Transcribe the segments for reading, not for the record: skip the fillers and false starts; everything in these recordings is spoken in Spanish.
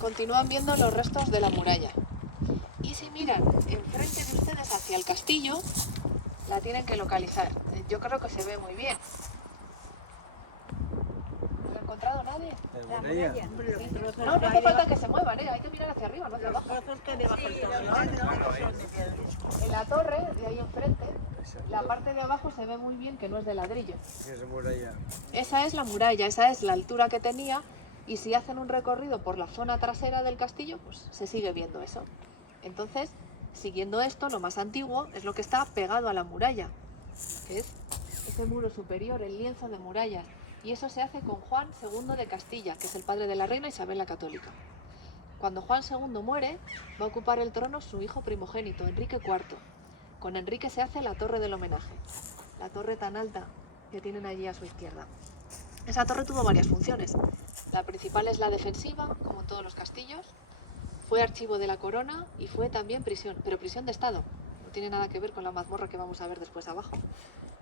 continúan viendo los restos de la muralla. Y si miran enfrente de ustedes hacia el castillo, la tienen que localizar. Yo creo que se ve muy bien. ¿No ha encontrado nadie? ¿La muralla? Sí. No hace falta que se muevan, hay que mirar hacia arriba, no hacia abajo. En la torre, de ahí enfrente, la parte de abajo se ve muy bien que no es de ladrillo. Esa muralla. Esa es la muralla, esa es la altura que tenía, y si hacen un recorrido por la zona trasera del castillo, pues se sigue viendo eso. Entonces, siguiendo esto, lo más antiguo es lo que está pegado a la muralla, que es ese muro superior, el lienzo de murallas. Y eso se hace con Juan II de Castilla, que es el padre de la reina Isabel la Católica. Cuando Juan II muere, va a ocupar el trono su hijo primogénito, Enrique IV. Con Enrique se hace la torre del homenaje, la torre tan alta que tienen allí a su izquierda. Esa torre tuvo varias funciones. La principal es la defensiva, como todos los castillos. Fue archivo de la corona y fue también prisión, pero prisión de Estado. No tiene nada que ver con la mazmorra que vamos a ver después abajo.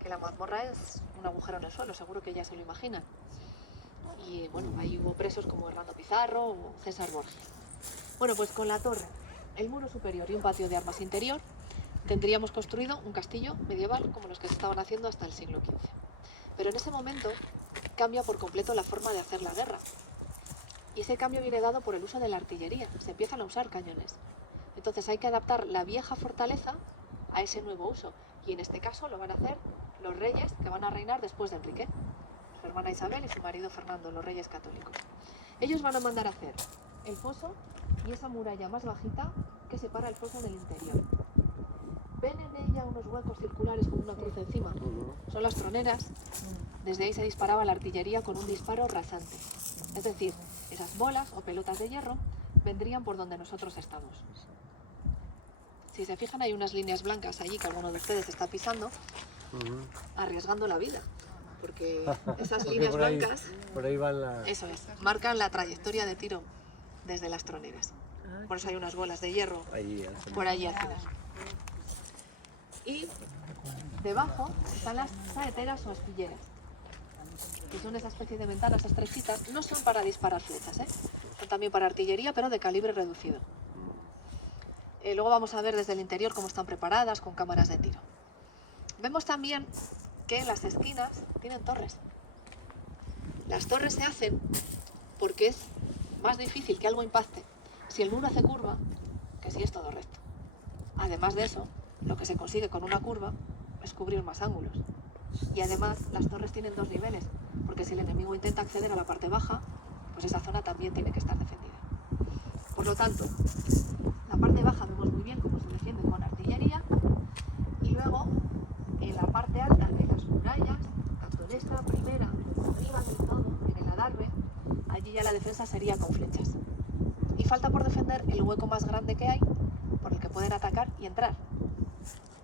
Que la mazmorra es un agujero en el suelo, seguro que ya se lo imaginan. Y bueno, ahí hubo presos como Hernando Pizarro o César Borges. Bueno, pues con la torre, el muro superior y un patio de armas interior, tendríamos construido un castillo medieval como los que se estaban haciendo hasta el siglo XV. Pero en ese momento cambia por completo la forma de hacer la guerra. Y ese cambio viene dado por el uso de la artillería. Se empiezan a usar cañones. Entonces hay que adaptar la vieja fortaleza a ese nuevo uso. Y en este caso lo van a hacer los reyes que van a reinar después de Enrique. Su hermana Isabel y su marido Fernando, los reyes católicos. Ellos van a mandar a hacer el foso y esa muralla más bajita que separa el foso del interior. Ven en ella unos huecos circulares con una cruz encima. Son las troneras. Desde ahí se disparaba la artillería con un disparo rasante. Es decir, esas bolas o pelotas de hierro vendrían por donde nosotros estamos. Si se fijan, hay unas líneas blancas allí que alguno de ustedes está pisando, arriesgando la vida. Porque esas líneas blancas, por ahí van eso es, marcan la trayectoria de tiro desde las troneras. Por eso hay unas bolas de hierro por allí al final. Y debajo están las saeteras o espilleras, que son esa especie de ventanas estrechitas. No son para disparar flechas, son también para artillería, pero de calibre reducido. Luego vamos a ver desde el interior cómo están preparadas con cámaras de tiro. Vemos también que las esquinas tienen torres. Las torres se hacen porque es más difícil que algo impacte si el muro hace curva que si es todo recto. Además de eso, lo que se consigue con una curva es cubrir más ángulos. Y además las torres tienen dos niveles, porque si el enemigo intenta acceder a la parte baja, pues esa zona también tiene que estar defendida. Por lo tanto, la parte baja vemos muy bien cómo se defiende con artillería, y luego en la parte alta de las murallas, tanto en esta primera, arriba del todo, en el adarve, allí ya la defensa sería con flechas. Y falta por defender el hueco más grande que hay, por el que pueden atacar y entrar.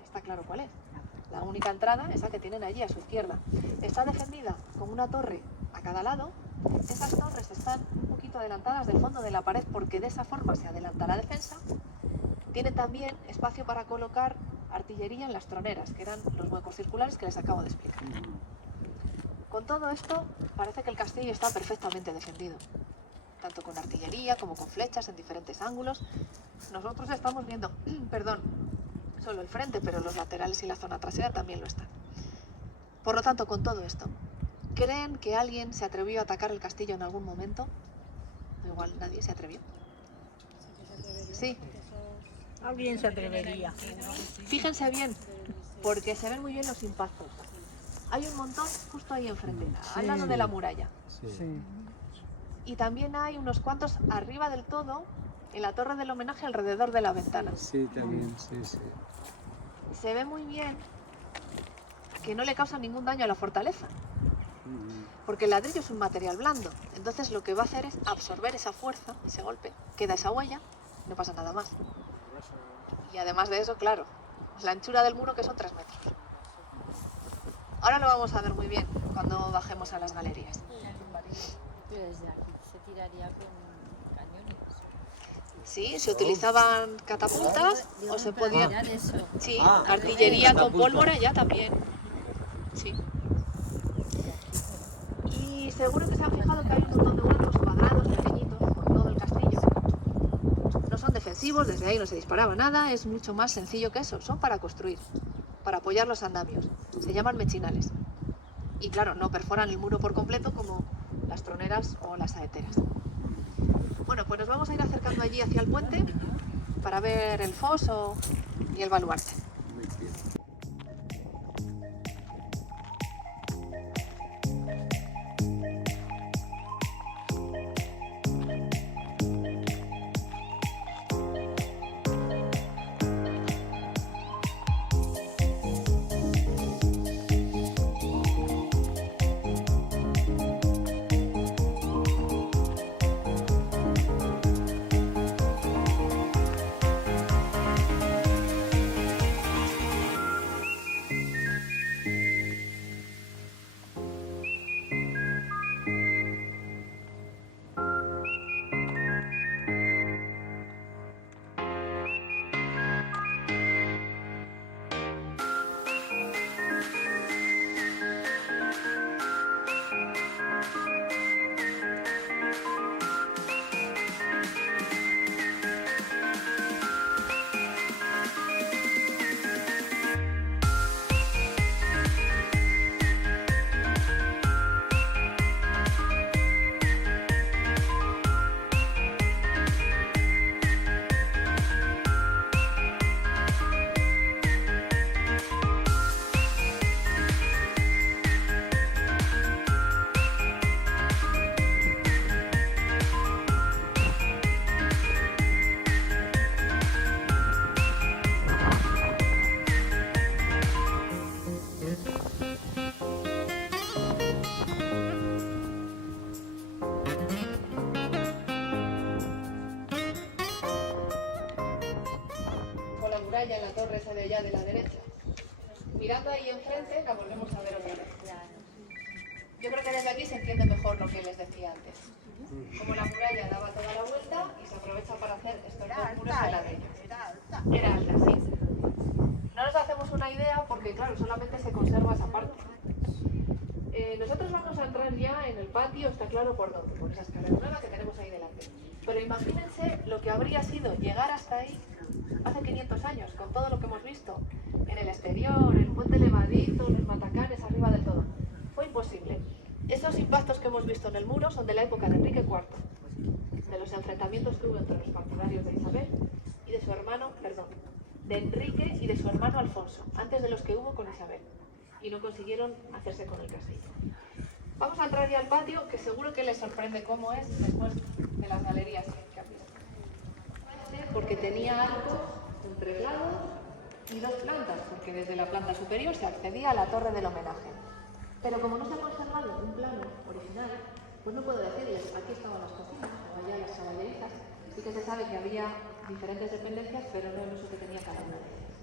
Está claro cuál es. La única entrada, esa que tienen allí a su izquierda, está defendida con una torre a cada lado. Esas torres están un poquito adelantadas del fondo de la pared porque de esa forma se adelanta la defensa. Tienen también espacio para colocar artillería en las troneras, que eran los huecos circulares que les acabo de explicar. Con todo esto, parece que el castillo está perfectamente defendido, tanto con artillería como con flechas en diferentes ángulos. Nosotros estamos viendo, solo el frente, pero los laterales y la zona trasera también lo están. Por lo tanto, con todo esto, ¿creen que alguien se atrevió a atacar el castillo en algún momento? Igual nadie se atrevió. Sí. Alguien se atrevería. Fíjense bien, porque se ven muy bien los impactos. Hay un montón justo ahí enfrente, al lado de la muralla. Sí. Y también hay unos cuantos arriba del todo, en la torre del homenaje alrededor de la ventana. Sí, también, sí. Se ve muy bien que no le causa ningún daño a la fortaleza, porque el ladrillo es un material blando. Entonces lo que va a hacer es absorber esa fuerza, ese golpe, queda esa huella, no pasa nada más. Y además de eso, claro, la anchura del muro, que son 3 metros. Ahora lo vamos a ver muy bien cuando bajemos a las galerías. Pero desde aquí se tiraría con cañones. Sí, se utilizaban catapultas o se podía... Eso. Sí, artillería con pólvora ya también. Sí. Y seguro que se han fijado que hay un montón de huecos cuadrados pequeñitos por todo el castillo. defensivos, desde ahí no se disparaba nada, es mucho más sencillo que eso, son para construir, para apoyar los andamios, se llaman mechinales. Y claro, no perforan el muro por completo como las troneras o las saeteras. Bueno, pues nos vamos a ir acercando allí hacia el puente para ver el foso y el baluarte. En la torre esa de allá de la derecha. Mirando ahí enfrente, la volvemos a ver otra vez. Yo creo que desde aquí se entiende mejor lo que les decía antes. Como la muralla daba toda la vuelta y se aprovecha para hacer estos dos muros de ladrillo. Era alta, sí. No nos hacemos una idea porque, claro, solamente se conserva esa parte. Nosotros vamos a entrar ya en el patio, está claro por dónde, por esa escalera que tenemos ahí delante. Pero imagínense lo que habría sido llegar hasta ahí hace 500 años, con todo lo que hemos visto en el exterior, el puente levadizo, los matacanes arriba del todo. Fue imposible. Esos impactos que hemos visto en el muro son de la época de Enrique IV, de los enfrentamientos que hubo entre los partidarios de Isabel y de su hermano, de Enrique y de su hermano Alfonso, antes de los que hubo con Isabel, y no consiguieron hacerse con el castillo. Vamos a entrar ya al patio, que seguro que les sorprende cómo es después de las galerías que han visto. Porque tenía arcos con 3 lados y 2 plantas, porque desde la planta superior se accedía a la torre del homenaje. Pero como no se ha conservado un plano original, pues no puedo decirles, aquí estaban las cocinas o allá las caballerizas. Sí que se sabe que había diferentes dependencias, pero no el uso que tenía cada una de ellas.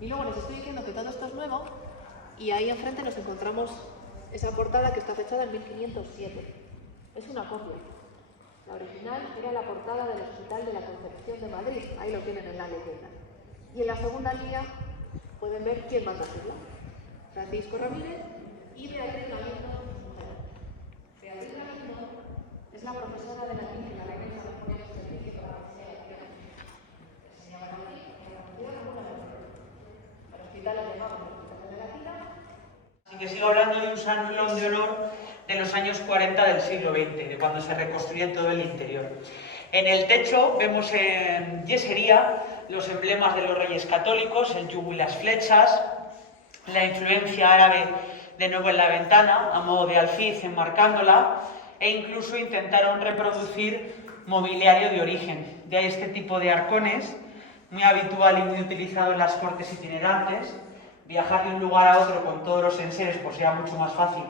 Y luego les estoy diciendo que todo esto es nuevo, y ahí enfrente nos encontramos esa portada que está fechada en 1507. Es una copia. La original era la portada del Hospital de la Concepción de Madrid, ahí lo tienen en la leyenda. Y en la segunda línea pueden ver quién manda a hacerla. Francisco Ramírez y Beatriz Galindo. Beatriz Galindo es la profesora de latín que la reina Isabel ponía en servicio para la Universidad de se llama latín, en la comunidad como la el hospital lo llamaban el Hospital de Latina. Así que sigo hablando de un salón de honor de los años 40 del siglo XX, de cuando se reconstruye todo el interior. En el techo vemos en yesería los emblemas de los reyes católicos, el yugo y las flechas, la influencia árabe de nuevo en la ventana, a modo de alfiz enmarcándola, e incluso intentaron reproducir mobiliario de origen. De ahí este tipo de arcones, muy habitual y muy utilizado en las cortes itinerantes. Viajar de un lugar a otro con todos los enseres pues era mucho más fácil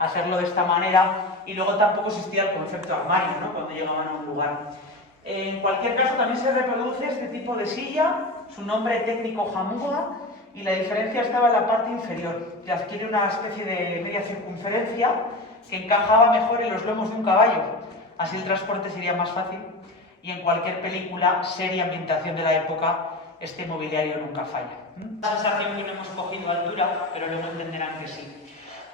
hacerlo de esta manera, y luego tampoco existía el concepto armario, ¿no?, cuando llegaban a un lugar. En cualquier caso también se reproduce este tipo de silla, su nombre técnico jamuga, y la diferencia estaba en la parte inferior, que adquiere una especie de media circunferencia que encajaba mejor en los lomos de un caballo, así el transporte sería más fácil, y en cualquier película, serie, ambientación de la época, este mobiliario nunca falla. La sensación que no hemos cogido altura, pero luego entenderán que sí.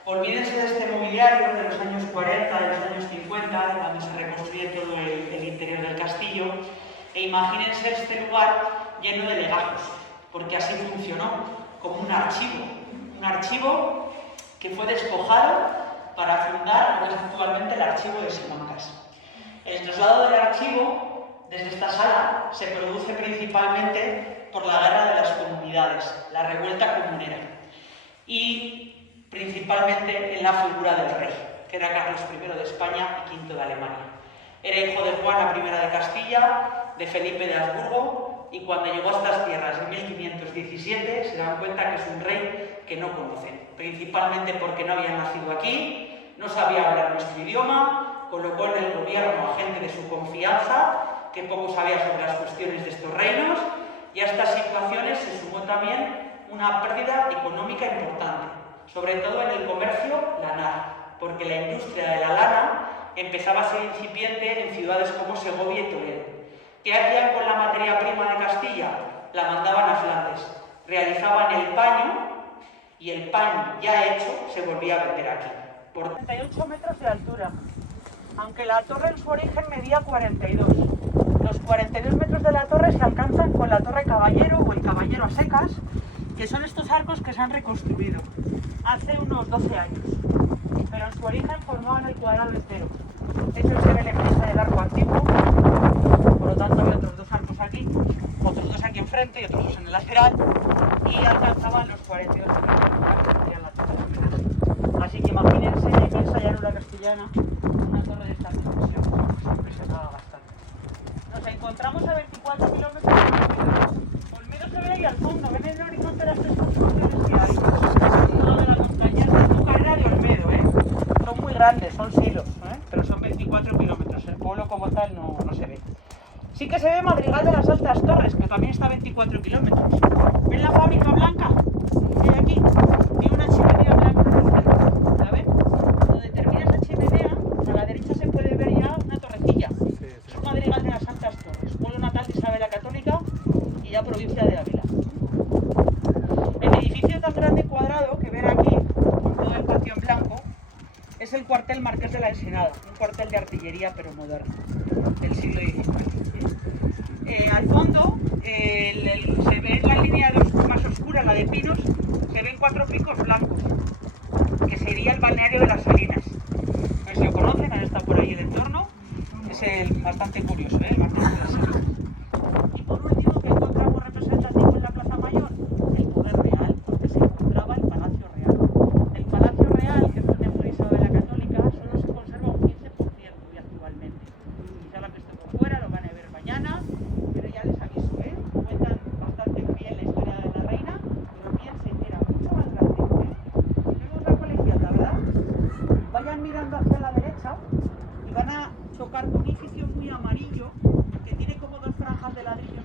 Olvídense de este mobiliario de los años 40, de los años 50, cuando se reconstruye todo el interior del castillo, e E imagínense este lugar lleno de legajos, porque así funcionó, como un archivo que fue despojado para fundar lo que es actualmente el archivo de Simancas. El traslado del archivo desde esta sala se produce principalmente por la guerra de las comunidades, la revuelta comunera, y principalmente en la figura del rey, que era Carlos I de España y V de Alemania. Era hijo de Juana I de Castilla, de Felipe de Habsburgo, y cuando llegó a estas tierras en 1517 se dan cuenta que es un rey que no conocen, principalmente porque no habían nacido aquí, no sabía hablar nuestro idioma, colocó en el gobierno a gente de su confianza que poco sabía sobre las cuestiones de estos reinos, y a estas situaciones se sumó también una pérdida económica importante, sobre todo en el comercio lanar, porque la industria de la lana empezaba a ser incipiente en ciudades como Segovia y Toledo. ¿Qué hacían con la materia prima de Castilla? La mandaban a Flandes, realizaban el paño, y el paño ya hecho se volvía a vender aquí. Por 38 metros de altura, aunque la torre en su origen medía 42. Los 42 metros de la torre se alcanzan con la torre Caballero o el Caballero a secas, que son estos arcos que se han reconstruido hace unos 12 años, pero en su origen formaban el cuadrado entero. Eso se ve la empresa del arco antiguo, por lo tanto hay otros dos arcos aquí, otros dos aquí enfrente y otros dos en el lateral, y alcanzaban los 42 metros que serían la torre de homenaje. Así que imagínense en inmensa llanura castellana una torre de esta dimensión, pues impresionaba bastante. Nos encontramos a 24 kilómetros de Olmedo. Olmedo se ve ahí al fondo, ven en el horizonte las tres construcciones que hay. Todo de la montaña es la carrera de Olmedo, Son muy grandes, son silos, pero son 24 kilómetros. El pueblo como tal no se ve. Sí que se ve Madrigal de las Altas Torres, que también está a 24 kilómetros. ¿Ven la fábrica blanca que hay aquí? Tiene una chimenea blanca en el centro. ¿La ven? Donde termina esa chimenea, a la derecha se puede ver ya una torrecilla. Es Madrigal de las Altas Torres, pueblo natal de Isabel la Católica y ya provincia de Ávila. El edificio tan grande cuadrado que ven aquí, con todo el patio en blanco, es el cuartel Marqués de la Ensenada, un cuartel de artillería pero moderno, del siglo XVI. Al fondo se ve en la línea más oscura, la de pinos, se ven 4 picos blancos, que sería el balneario de las Salinas. No sé si lo conocen, han estado por ahí el entorno, es bastante curioso, el balneario de las Salinas. Y por último, ¿qué encontramos representativo en la Plaza Mayor? El poder real, porque se encontraba el Palacio Real. El Palacio Real, que fue de Isabel la Católica, solo se conserva un 15% y actualmente. Quizá lo han visto por fuera, lo van a ver mañana, pero ya les aviso, cuentan bastante bien la historia de la reina, pero piensen, era mucho más grande. Vemos la colegiata, ¿verdad? Vayan mirando hacia la derecha y van a chocar con un edificio muy amarillo que tiene como 2 franjas de ladrillo